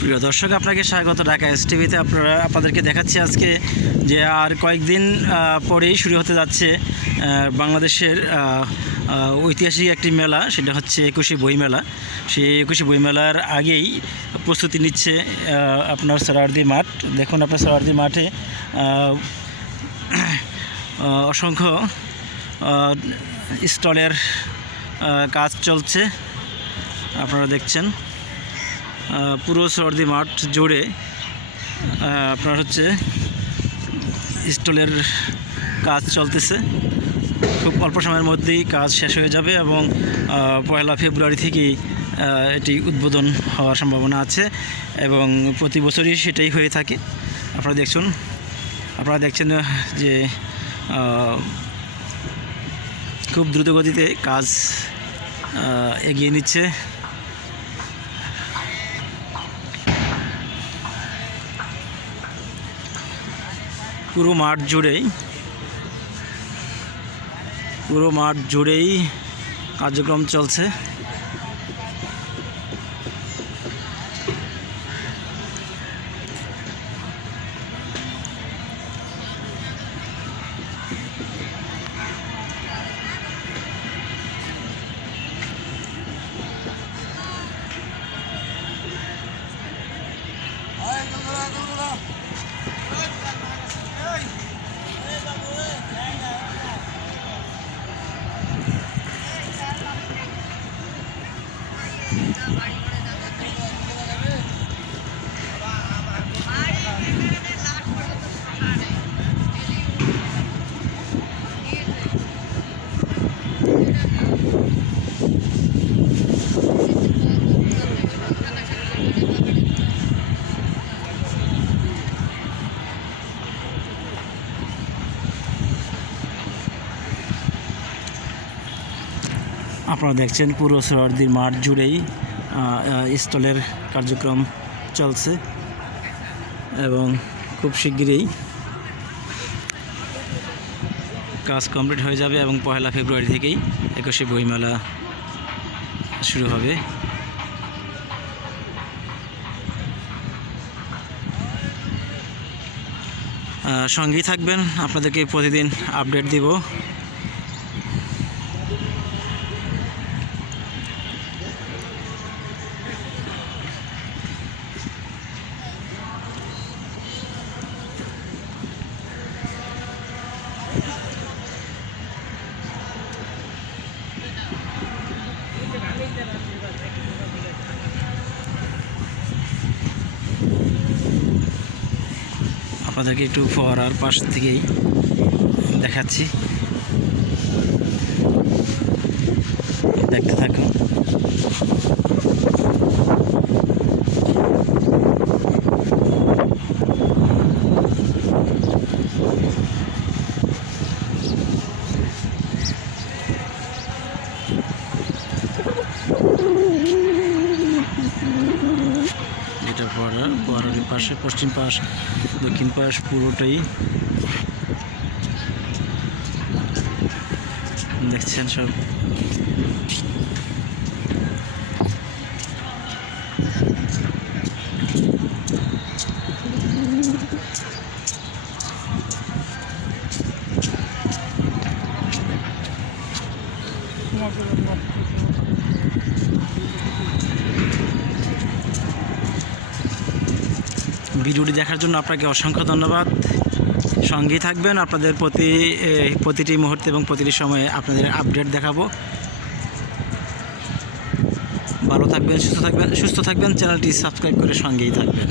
প্রিয় দর্শক, আপনাকে স্বাগত ঢাকা এস টিভিতে আপনারা, আপনাদেরকে দেখাচ্ছি আজকে যে আর কয়েকদিন পরেই শুরু হতে যাচ্ছে বাংলাদেশের ঐতিহাসিক একটি মেলা, সেটা হচ্ছে একুশে বইমেলা। সেই একুশে বইমেলার আগেই প্রস্তুতি নিচ্ছে আপনার সরারদি মাঠ। দেখুন আপনার সরারদি মাঠে অসংখ্য স্টলের কাজ চলছে। আপনারা দেখছেন। পুরো সর্দি মাঠ জুড়ে আপনার হচ্ছে স্টলের কাজ চলতেছে। খুব অল্প সময়ের মধ্যেই কাজ শেষ হয়ে যাবে এবং পয়লা ফেব্রুয়ারি থেকেই এটি উদ্বোধন হওয়ার সম্ভাবনা আছে এবং প্রতি বছরই সেটাই হয়ে থাকে। আপনারা দেখছেন আপনারা দেখছেন যে খুব দ্রুতগতিতে কাজ এগিয়ে নিচ্ছে। পুরো মাঠ জুড়েই পুরো মাঠ জুড়েই কার্যক্রম চলছে। Ay! Ay, babuhay! আপনারা দেখছেন পুরো সরদির মাঠ জুড়েই স্টলের কার্যক্রম চলছে এবং খুব শিগগিরই কাজ কমপ্লিট হয়ে যাবে এবং পয়লা ফেব্রুয়ারি থেকেই একুশে বইমেলা শুরু হবে। সঙ্গেই থাকবেন, আপনাদেরকে প্রতিদিন আপডেট দিব। আপনাদেরকে একটু ফোয়ারার পাশ থেকেই দেখাচ্ছি। দেখতে থাকুন। এটা ফোয়ারা ফোয়ারার পাশে পশ্চিম পাশ দক্ষিণ পাশ পুরোটাই দেখছেন সব। ভিডিওটি দেখার জন্য আপনাকে অসংখ্য ধন্যবাদ। সঙ্গেই থাকবেন। আপনাদের প্রতি প্রতিটি মুহূর্তে এবং প্রতিটি সময়ে আপনাদের আপডেট দেখাবো। ভালো থাকবেন, সুস্থ থাকবেন সুস্থ থাকবেন। চ্যানেলটি সাবস্ক্রাইব করে সঙ্গেই থাকবেন।